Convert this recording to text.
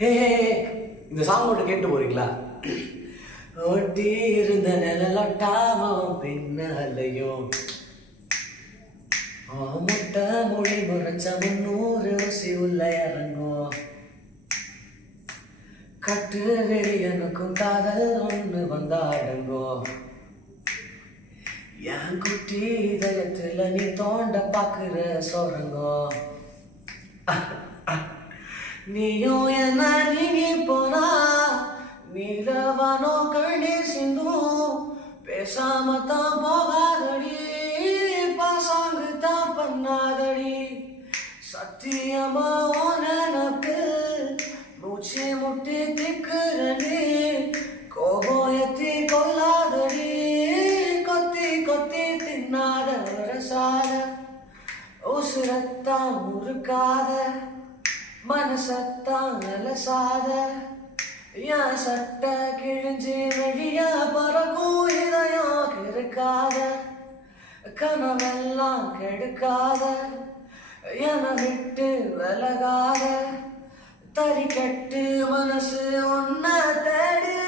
ஹே இந்த சாங் மட்டும் கேட்டு போறீங்களா? ஒட்டி இருந்த நிழலொட்டாமம் பின்னாலையும் முட்டை மொழி முறைச்ச 300 ஊசி உள்ள இறங்கும். கட்டு வெளியனுக்கும் காதல் ஒன்று வந்தாடுங்கோ. என் குட்டி இதயத்துல நீ தோண்ட பாக்குற சொரங்கோ. நீயும் என்ன நீங்கி போனா நீலவானோ கண்ணீர் சிந்தும். பேசாம தான் போகாதடி, பாசாங்கு தான் பண்ணாதடி. சத்தியமா நினப்பு மூச்சு முட்டி திக்குறடி. கோபம் எத்தி கொள்ளாதடி, கொத்தி கொத்தி தின்னாத ரசாத. உசுரத்தான் முறுக்காத, மனசத்தான் அலசாத. என் சட்ட கிழிஞ்சி வெளிய பறக்கும் இதயம் கிறுக்காத. கனவெல்லாம் கெடுக்காத, என விட்டு விலகாத. தறி கட்டு மனசு ஒன்ன தேடி